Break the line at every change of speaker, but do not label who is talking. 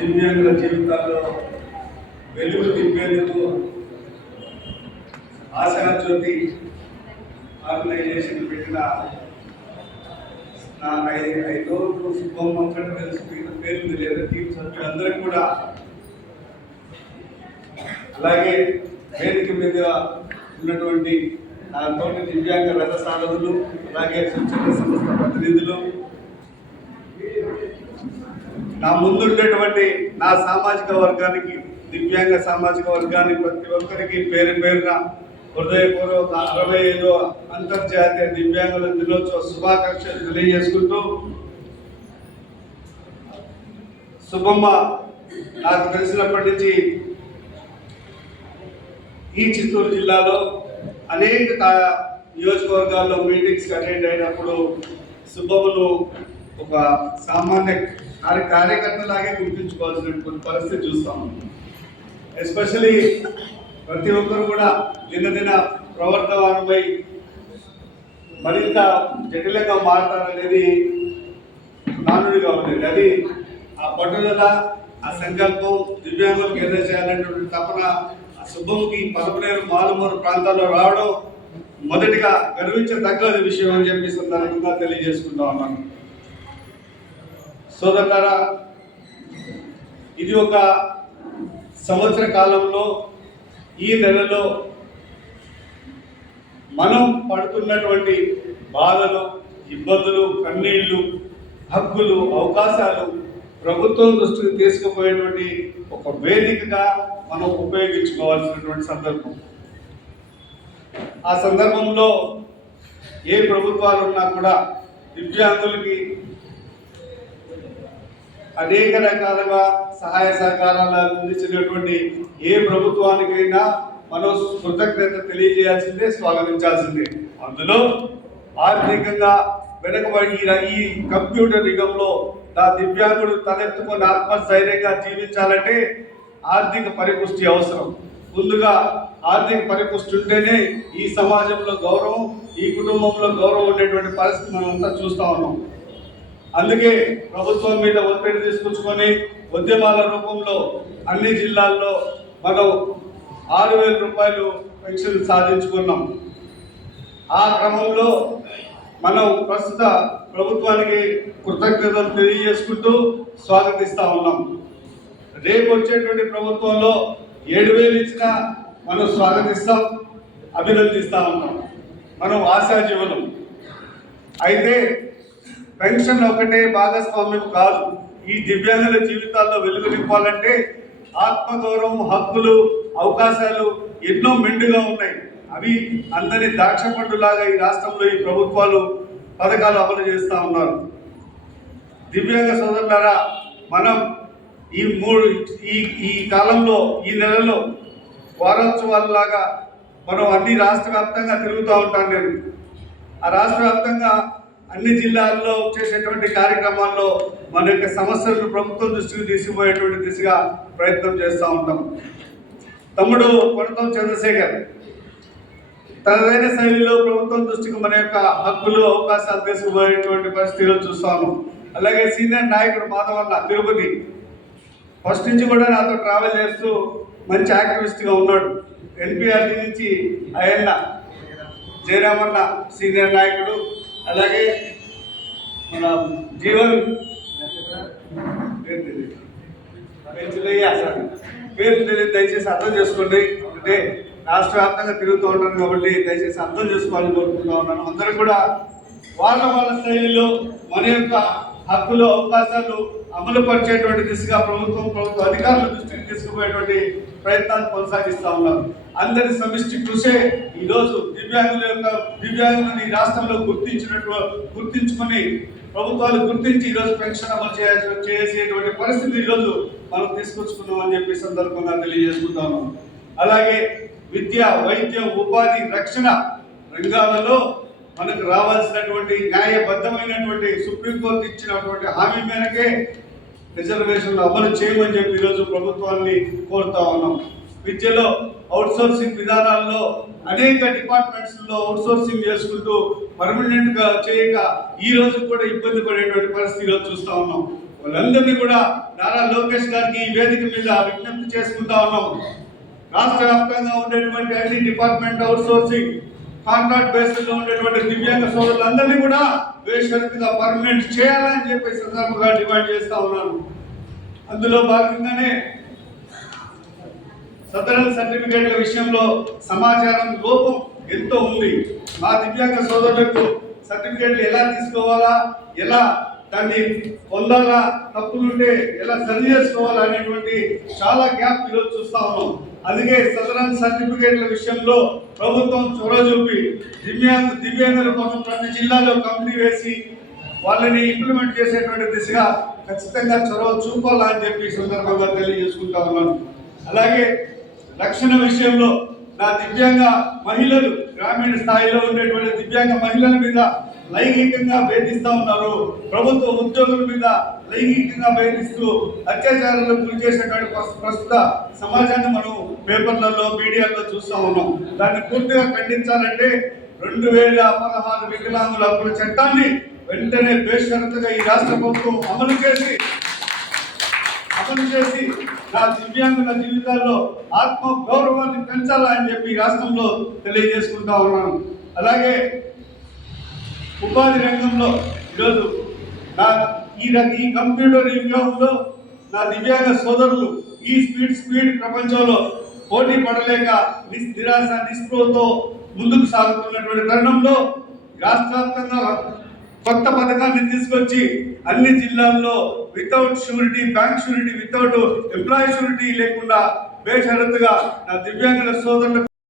దివ్యాంగుల జీవితాల్లో వెలుగు తిప్పేందుకు ఆశాజ్యోతి ఆర్గనైజేషన్ పెట్టిన నా ఐదు ఐదో సుబ్బమ్మ ఒక్కటే తెలుసు. మిగతా పేరు లేదా టీమ్ సభ్యులందరికీ కూడా అలాగే వేదిక మీద ఉన్నటువంటి నా తోటి దివ్యాంగ రథ సారథులు అలాగే స్వచ్ఛంద సంస్థ ప్రతినిధులు నా ముందుండేటువంటి నా సామాజిక వర్గానికి దివ్యాంగ సామాజిక వర్గానికి ప్రతి ఒక్కరికి పేరు పేరున హృదయపూర్వక అరవై ఐదో అంతర్జాతీయ దివ్యాంగుల దినోత్సవ శుభాకాంక్షలు తెలియజేసుకుంటూ శుభమ్మ నాకు తెలిసినప్పటి నుంచి ఈ చిత్తూరు జిల్లాలో అనేక నియోజకవర్గాల్లో మీటింగ్స్ అటెండ్ అయినప్పుడు సుబ్బమ్మను ఒక సామాన్య కార్య కార్యకర్తలాగే గుర్తుంచుకోవాల్సిన కొన్ని పరిస్థితి చూస్తాము ఎస్పెషలీ ప్రతి ఒక్కరు కూడా దినదిన ప్రవర్తమానమై మరింత జటిలంగా మారతారనేది నానుడిగా ఉండేది అది ఆ పట్టుదల ఆ సంకల్పం దివ్యాంగులకు ఏదో చేయాలనేటువంటి తపన ఆ శుభంకి పదమూడు మారుమూరు ప్రాంతాల్లో రావడం మొదటిగా గర్వించదగ్గ విషయం అని చెప్పి సందర్భంగా తెలియజేసుకుంటా ఉన్నాను. సోదరులారా ఇది ఒక సంవత్సర కాలంలో ఈ నెలలో మనం పడుతున్నటువంటి బాధలు ఇబ్బందులు కన్నీళ్ళు హక్కులు అవకాశాలు ప్రభుత్వం దృష్టికి తీసుకుపోయేటువంటి ఒక వేదికగా మనం ఉపయోగించుకోవాల్సినటువంటి సందర్భం. ఆ సందర్భంలో ఏ ప్రభుత్వాలు ఉన్నా కూడా దివ్యాంగులకి అనేక రకాలుగా సహాయ సహకారాలు అందించినటువంటి ఏ ప్రభుత్వానికైనా మనం కృతజ్ఞత తెలియజేయాల్సిందే స్వాగతించాల్సిందే. అందులో ఆర్థికంగా వెనుకబడి ఈ కంప్యూటర్ యుగంలో నా దివ్యాంగుడు తలెత్తుకొని ఆత్మస్థైర్యంగా జీవించాలంటే ఆర్థిక పరిపుష్టి అవసరం. ముందుగా ఆర్థిక పరిపుష్టి ఉంటేనే ఈ సమాజంలో గౌరవం ఈ కుటుంబంలో గౌరవం ఉండేటువంటి పరిస్థితి మనం అంతా చూస్తా ఉన్నాం. అందుకే ప్రభుత్వం మీద ఒత్తిడి తీసుకొచ్చుకొని ఉద్యమాల రూపంలో అన్ని జిల్లాల్లో మనం ఆరు వేల రూపాయలు పెన్షన్ సాధించుకున్నాం. ఆ క్రమంలో మనం ప్రస్తుత ప్రభుత్వానికి కృతజ్ఞతలు తెలియజేసుకుంటూ స్వాగతిస్తా ఉన్నాం. రేపు వచ్చేటువంటి ప్రభుత్వంలో ఏడు వేలు ఇచ్చినా మనం స్వాగతిస్తాం అభినందిస్తా ఉన్నాం. మనం ఆశాజీవనం అయితే పెన్షన్ ఒకటే భాగస్వామ్యం కాదు. ఈ దివ్యాంగుల జీవితాల్లో వెలుగు నింపాలంటే ఆత్మగౌరవం హక్కులు అవకాశాలు ఎన్నో మెండుగా ఉన్నాయి. అవి అందరి ద్రాక్ష పండులాగా ఈ రాష్ట్రంలో ఈ ప్రభుత్వాలు పథకాలు అమలు చేస్తూ ఉన్నారు. దివ్యాంగ సోదరులారా మనం ఈ మూడు ఈ ఈ కాలంలో ఈ నెలలో వారోత్సవాలలాగా మనం అన్ని రాష్ట్ర వ్యాప్తంగా తిరుగుతూ ఉంటాను నేను. ఆ రాష్ట్ర వ్యాప్తంగా అన్ని జిల్లాల్లో చేసేటువంటి కార్యక్రమాల్లో మన యొక్క సమస్యలను ప్రభుత్వం దృష్టికి తీసుకుపోయేటువంటి దిశగా ప్రయత్నం చేస్తూ ఉంటాం. తమ్ముడు కొనతం చంద్రశేఖర్ తనదైన శైలిలో ప్రభుత్వం దృష్టికి మన యొక్క హక్కులు అవకాశాలు తీసుకుపోయేటువంటి పరిస్థితులు చూస్తాము అలాగే సీనియర్ నాయకుడు మాధవన్న తిరుపతి ఫస్ట్ నుంచి కూడా నాతో ట్రావెల్ చేస్తూ మంచి యాక్టివిస్ట్గా ఉన్నాడు. ఎన్పిఆర్డి నుంచి ఆయన జయరామన్న సీనియర్ నాయకుడు. అలాగే మన జీవన్. పేరు తెలియదు. తెలియదు దయచేసి అర్థం చేసుకోండి. అంటే రాష్ట్ర వ్యాప్తంగా తిరుగుతూ ఉంటాను కాబట్టి దయచేసి అర్థం చేసుకోవాలని కోరుకుంటా ఉన్నాను. అందరూ కూడా వాళ్ళ వాళ్ళ శైలిలో మన యొక్క హక్కులు అవకాశాలు అమలు పరిచేటువంటి దిశగా ప్రభుత్వం ప్రభుత్వ అధికారుల దృష్టికి తీసుకుపోయేటువంటి ప్రయత్నాలు కొనసాగిస్తా ఉన్నారు అందరి సమిష్టి కృషే ఈరోజు దివ్యాంగుల యొక్క దివ్యాంగులను ఈ రాష్ట్రంలో గుర్తించినట్టు గుర్తించుకొని ప్రభుత్వాలు గుర్తించి ఈరోజు పెన్షన్ అమలు చేయాల్సి చేసేటువంటి పరిస్థితి ఈరోజు మనం తీసుకొచ్చుకున్నాం అని చెప్పి సందర్భంగా తెలియజేసుకుంటాము అలాగే విద్య వైద్యం ఉపాధి రక్షణ రంగాలలో మనకు రావాల్సినటువంటి న్యాయబద్ధమైనటువంటి సుప్రీంకోర్టు ఇచ్చినటువంటి హామీ మేరకే రిజర్వేషన్లు అమలు చేయమని చెప్పి ఈరోజు ప్రభుత్వాన్ని కోరుతా ఉన్నాం. విద్యలో అవుట్ సోర్సింగ్ విధానాల్లో అనేక డిపార్ట్మెంట్స్లో అవుట్సోర్సింగ్ అవుట్ సోర్సింగ్ చేసుకుంటూ పర్మనెంట్గా చేయక ఈ రోజు కూడా ఇబ్బంది పడేటువంటి పరిస్థితి చూస్తూ ఉన్నాం. వాళ్ళందరినీ కూడా నారా లోకేష్ గారికి ఈ వేదిక మీద విజ్ఞప్తి చేసుకుంటా ఉన్నాం. రాష్ట్ర వ్యాప్తంగా ఉండేటువంటి అన్ని డిపార్ట్మెంట్ అవుట్ సోర్సింగ్ కాంట్రాక్ట్ బేసిస్లో ఉండేటువంటి దివ్యాంగ సోదరులందరినీ కూడా బేషరతుగా పర్మనెంట్ చేయాలని చెప్పి సందర్భంగా డిమాండ్ చేస్తా ఉన్నాను. అందులో భాగంగానే సదరన్ సర్టిఫికేట్ల విషయంలో సమాచారం లోపం ఎంతో ఉంది. మా దివ్యాంగ సోదరులకు సర్టిఫికేట్లు ఎలా తీసుకోవాలా ఎలా దాన్ని పొందాలా తప్పులుంటే ఎలా సరి చేసుకోవాలా అనేటువంటి చాలా గ్యాప్ ఈరోజు చూస్తా ఉన్నాం. అందుకే సదరన్ సర్టిఫికేట్ల విషయంలో ప్రభుత్వం చొరవ చూపి దివ్యాంగ దివ్యాంగుల కోసం ప్రతి జిల్లాలో కమిటీ వేసి వాళ్ళని ఇంప్లిమెంట్ చేసేటువంటి దిశగా ఖచ్చితంగా చొరవ చూపాలా అని చెప్పి సందర్భంగా తెలియజేసుకుంటా ఉన్నాను. అలాగే రక్షణ విషయంలో నా దివ్యాంగ మహిళలు గ్రామీణ స్థాయిలో ఉండేటువంటి దివ్యాంగ మహిళల మీద లైంగికంగా వేధిస్తూ ఉన్నారు. ప్రభుత్వ ఉద్యోగుల మీద లైంగికంగా వేధిస్తూ అత్యాచారాలకు గురి చేసేటువంటి ప్రస్తుత సమాజాన్ని మనం పేపర్లలో మీడియాలో చూస్తా ఉన్నాం. దాన్ని పూర్తిగా ఖండించాలంటే రెండు వేల పదహారు వికలాంగుల హక్కుల చట్టాన్ని వెంటనే బేషరతుగా ఈ రాష్ట్ర ప్రభుత్వం అమలు చేసి అమలు చేసి నా దివ్యాంగుల జీవితాల్లో ఆత్మ గౌరవాన్ని పెంచాలని చెప్పి రాష్ట్రంలో తెలియజేసుకుంటా ఉన్నాను. అలాగే ఉపాధి రంగంలో ఈరోజు నా ఈ ఈ కంప్యూటర్ యుగంలో నా దివ్యాంగ సోదరులు ఈ స్పీడ్ స్పీడ్ ప్రపంచంలో పోటీ పడలేక నిస్- నిరాశ నిస్పృహతో ముందుకు సాగుతున్నటువంటి తరుణంలో రాష్ట్ర కొత్త పథకాన్ని తీసుకొచ్చి అన్ని జిల్లాల్లో without surety bank surety without employee surety లేకుండా బేషరత్తుగా నా దివ్యాంగుల సోదరులకు